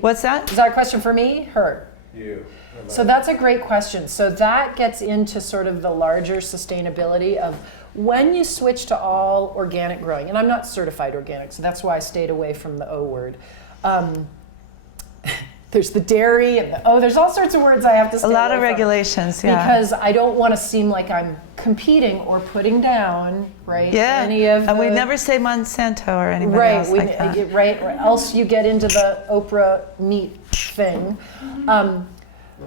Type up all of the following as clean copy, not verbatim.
What's that? Is that a question for me? Her? You. So that's a great question. So that gets into sort of the larger sustainability of when you switch to all organic growing, and I'm not certified organic, so that's why I stayed away from the O word. There's the dairy and there's all sorts of words I have to stay away from. A lot of regulations, yeah. Because I don't want to seem like I'm competing or putting down, right? Yeah, Any of and we the- never say Monsanto or anybody else like that. Right, or else you get into the Oprah meat thing.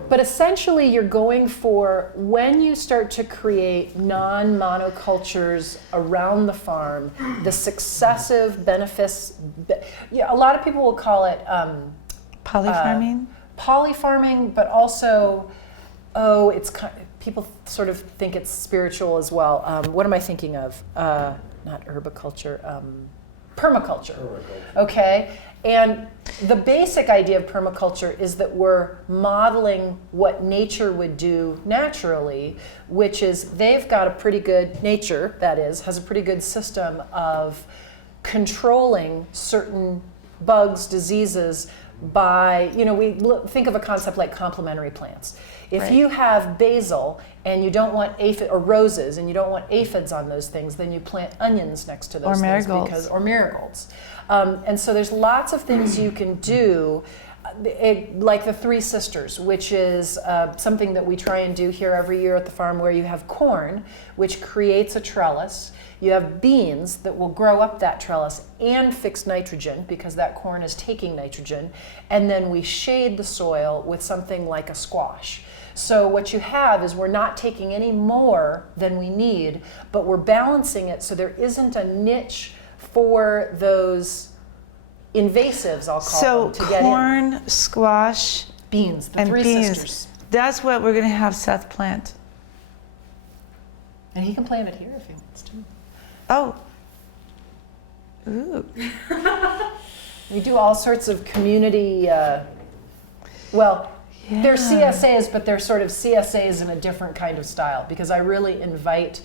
But essentially you're going for, when you start to create non-monocultures around the farm, the successive benefits, a lot of people will call it Polyfarming? Polyfarming, but also, people sort of think it's spiritual as well. What am I thinking of? Not herbiculture, permaculture. Okay? And the basic idea of permaculture is that we're modeling what nature would do naturally, which is they've got a pretty good, nature that is, has a pretty good system of controlling certain bugs, diseases by, we think of a concept like complementary plants. If you have basil and you don't want or roses and you don't want aphids on those things, then you plant onions next to those things or marigolds. And so there's lots of things you can do, like the Three Sisters, which is something that we try and do here every year at the farm, where you have corn, which creates a trellis. You have beans that will grow up that trellis and fix nitrogen, because that corn is taking nitrogen. And then we shade the soil with something like a squash. So what you have is we're not taking any more than we need, but we're balancing it so there isn't a niche for those invasives, I'll call them, to get in. So corn, squash, beans, the and Three Sisters. That's what we're going to have Seth plant. And he can plant it here if he wants to. Oh. Ooh. We do all sorts of community, they're CSAs, but they're sort of CSAs in a different kind of style, because I really invite,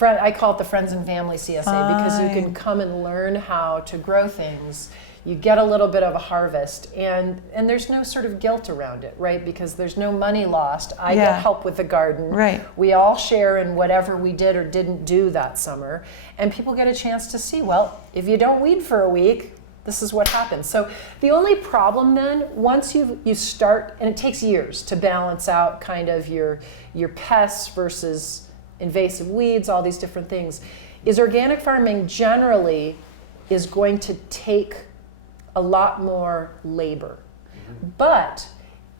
I call it the Friends and Family CSA, because you can come and learn how to grow things. You get a little bit of a harvest, and there's no sort of guilt around it, right? Because there's no money lost. I get help with the garden. Right. We all share in whatever we did or didn't do that summer, and people get a chance to see, well, if you don't weed for a week, this is what happens. So the only problem then, once you start, and it takes years to balance out kind of your pests versus invasive weeds, all these different things, is organic farming generally is going to take a lot more labor. But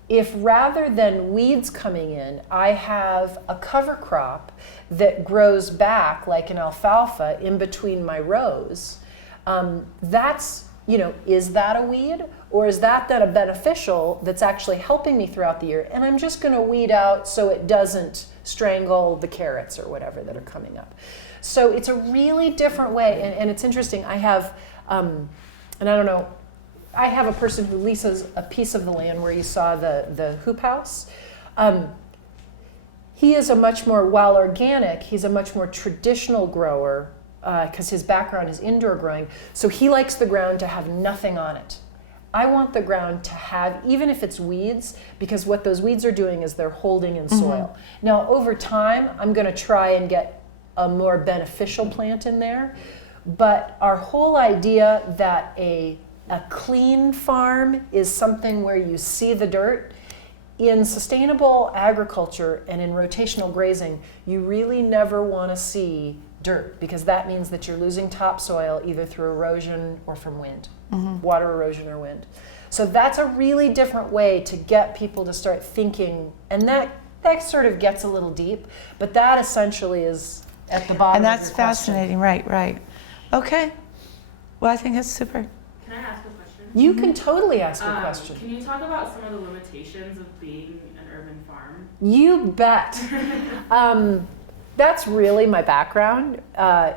if rather than weeds coming in, I have a cover crop that grows back like an alfalfa in between my rows, that's, is that a weed, or is that a beneficial that's actually helping me throughout the year? And I'm just going to weed out so it doesn't strangle the carrots or whatever that are coming up. So it's a really different way, and it's interesting. I have, and I don't know, I have a person who leases a piece of the land where you saw the hoop house. He is while organic, he's a much more traditional grower, because his background is indoor growing, so he likes the ground to have nothing on it. I want the ground to have, even if it's weeds, because what those weeds are doing is they're holding in soil. Now, over time, I'm going to try and get a more beneficial plant in there, but our whole idea that a clean farm is something where you see the dirt, in sustainable agriculture and in rotational grazing, you really never want to see dirt, because that means that you're losing topsoil either through erosion or from wind, water erosion or wind. So that's a really different way to get people to start thinking, and that sort of gets a little deep, but that essentially is at the bottom of your question. And that's fascinating, right. Okay, well, I think that's super. Can I ask a question? You can totally ask a question. Can you talk about some of the limitations of being an urban farm? You bet. That's really my background,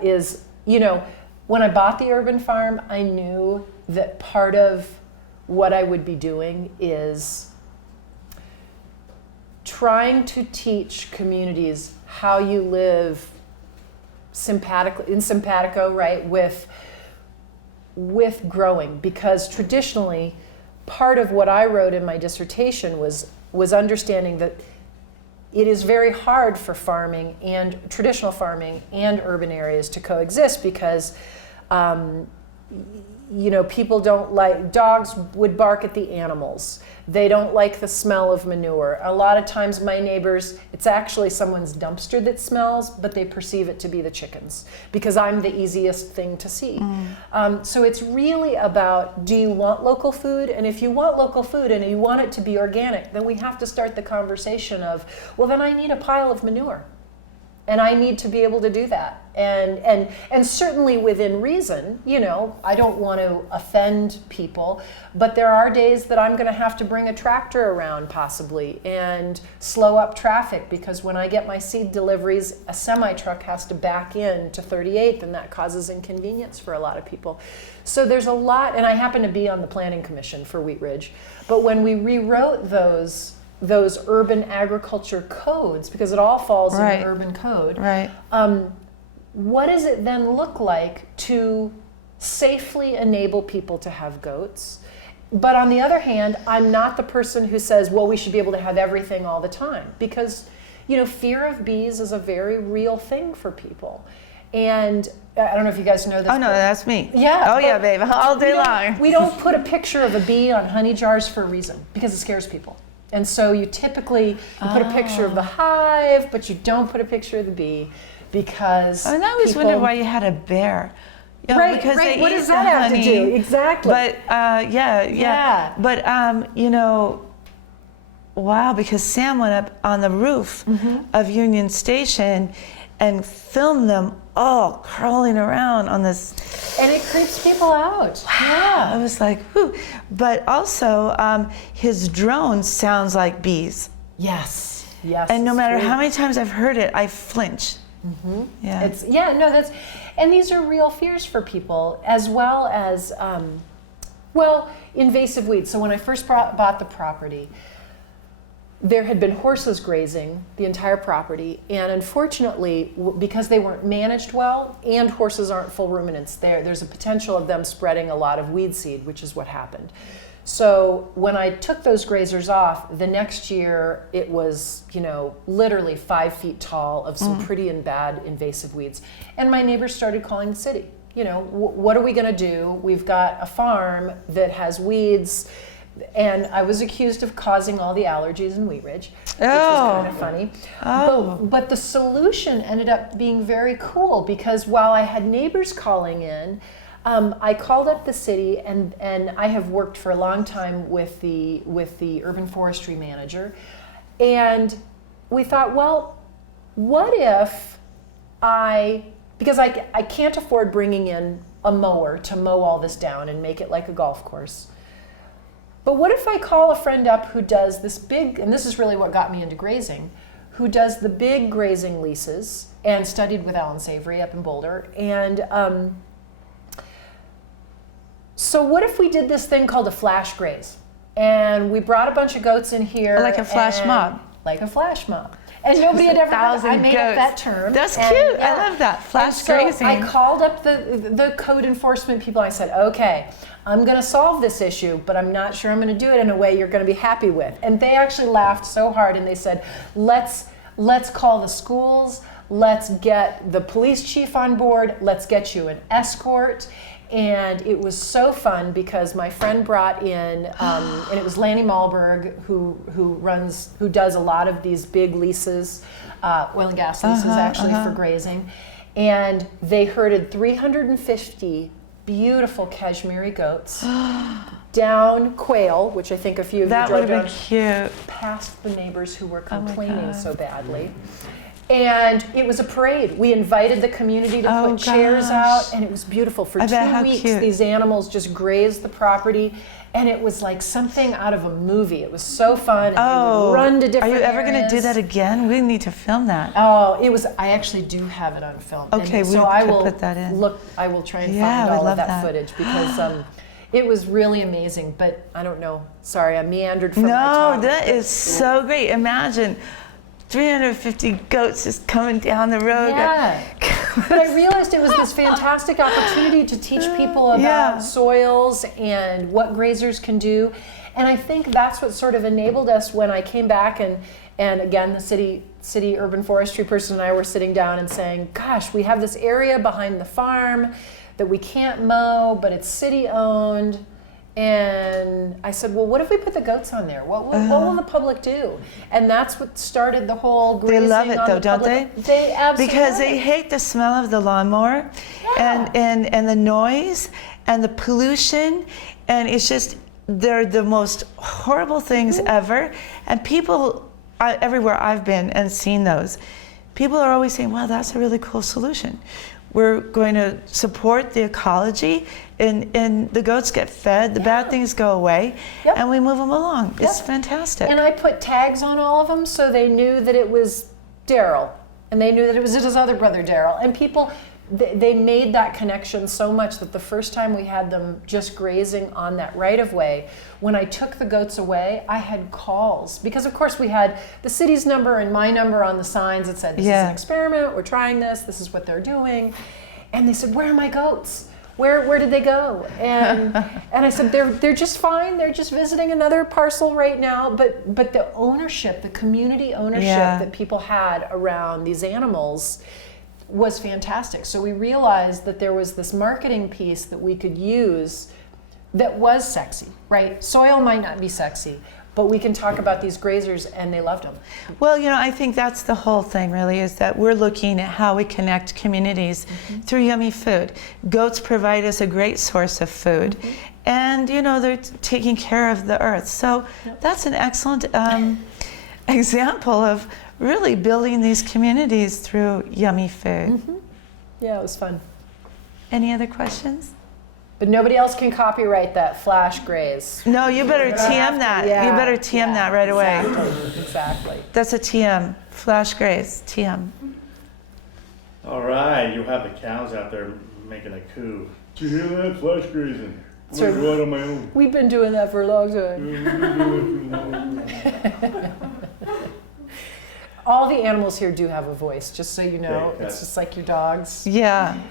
is, when I bought the urban farm, I knew that part of what I would be doing is trying to teach communities how you live in simpatico, right, with growing, because traditionally part of what I wrote in my dissertation was understanding that it is very hard for farming and traditional farming and urban areas to coexist because people don't like, dogs would bark at the animals. They don't like the smell of manure. A lot of times my neighbors, it's actually someone's dumpster that smells, but they perceive it to be the chickens because I'm the easiest thing to see. So it's really about, do you want local food? And if you want local food and you want it to be organic, then we have to start the conversation of, well, then I need a pile of manure. And I need to be able to do that. And certainly within reason, I don't want to offend people, but there are days that I'm going to have to bring a tractor around possibly and slow up traffic because when I get my seed deliveries, a semi-truck has to back in to 38th and that causes inconvenience for a lot of people. So there's a lot, and I happen to be on the planning commission for Wheat Ridge, but when we rewrote those urban agriculture codes, because it all falls in the urban code. Right. What does it then look like to safely enable people to have goats? But on the other hand, I'm not the person who says, well, we should be able to have everything all the time. Because, fear of bees is a very real thing for people. And I don't know if you guys know this. Oh, no, that's me. Yeah. Oh, yeah, babe, all day long. We don't put a picture of a bee on honey jars for a reason, because it scares people. And so you typically put a picture of the hive, but you don't put a picture of the bee because And I always wondered why you had a bear. Because they what eat does the that have honey. to do? Exactly. But yeah. But wow, because Sam went up on the roof of Union Station and filmed them all crawling around on this. And it creeps people out. I was like, whew. But also, his drone sounds like bees. Yes. And no matter how many times I've heard it, I flinch. Yeah. And these are real fears for people, as well as, invasive weeds. So when I first bought the property, there had been horses grazing the entire property, and unfortunately, because they weren't managed well, and horses aren't full ruminants, there's a potential of them spreading a lot of weed seed, which is what happened. So when I took those grazers off, the next year it was, literally 5 feet tall of some pretty and bad invasive weeds. And my neighbors started calling the city. What are we going to do? We've got a farm that has weeds. And I was accused of causing all the allergies in Wheat Ridge, which was kind of funny. But the solution ended up being very cool because while I had neighbors calling in, I called up the city, and I have worked for a long time with the urban forestry manager, and we thought, well, what if because I can't afford bringing in a mower to mow all this down and make it like a golf course. But what if I call a friend up who does this big, and this is really what got me into grazing, who does the big grazing leases and studied with Alan Savory up in Boulder. And so what if we did this thing called a flash graze? And we brought a bunch of goats in here. Like a flash mob. Like a flash mob. And nobody had ever heard. I made up that term. That's cute. I love that. Flash grazing. I called up the code enforcement people. I said, okay, I'm going to solve this issue, but I'm not sure I'm going to do it in a way you're going to be happy with. And they actually laughed so hard, and they said, let's call the schools. Let's get the police chief on board. Let's get you an escort. And it was so fun because my friend brought in, and it was Lanny Malberg who does a lot of these big leases, oil and gas leases for grazing. And they herded 350 beautiful Kashmiri goats down Quail, which I think a few of you drove down, cute. Past the neighbors who were complaining so badly. And it was a parade. We invited the community to put chairs out, and it was beautiful. For 2 weeks, these animals just grazed the property, and it was like something out of a movie. It was so fun. And we would run to different areas. Are you ever going to do that again? We need to film that. Oh, it was. I actually do have it on film. Okay, so I will put that in. I will try and find all of that footage because it was really amazing. But I don't know. Sorry, I meandered from my talk. No, that is so great. Imagine 350 goats just coming down the road. Yeah. But I realized it was this fantastic opportunity to teach people about soils and what grazers can do. And I think that's what sort of enabled us when I came back, and again, the city urban forestry person and I were sitting down and saying, gosh, we have this area behind the farm that we can't mow, but it's city owned. And I said, well, what if we put the goats on there? What will the public do? And that's what started the whole grazing. They love it on though, the don't public. they? They absolutely. Because they hate the smell of the lawnmower and the noise and the pollution. And it's just, they're the most horrible things ever. And people, everywhere I've been and seen those, people are always saying, wow, that's a really cool solution. We're going to support the ecology, and the goats get fed, the bad things go away, and we move them along. It's fantastic. And I put tags on all of them so they knew that it was Daryl, and they knew that it was his other brother Daryl. And people, they made that connection so much that the first time we had them just grazing on that right-of-way, when I took the goats away, I had calls. Because of course we had the city's number and my number on the signs that said, this is an experiment, we're trying this is what they're doing. And they said, where are my goats? Where did they go? And I said, they're just fine. They're just visiting another parcel right now. But the ownership, the community ownership that people had around these animals was fantastic. So we realized that there was this marketing piece that we could use that was sexy, right? Soil might not be sexy, but we can talk about these grazers, and they loved them. Well, I think that's the whole thing really, is that we're looking at how we connect communities through yummy food. Goats provide us a great source of food, and they're taking care of the earth. So that's an excellent example of really building these communities through yummy food. Yeah, it was fun. Any other questions? But nobody else can copyright that flash graze. No, you better TM that. You better TM that right away. Exactly. That's a TM, flash graze, TM. All right, you have the cows out there making a coup. Did you hear that? Flash grazing. I'm gonna go out on my own. We've been doing that for a long time. All the animals here do have a voice, just so you know. It's just like your dogs. Yeah.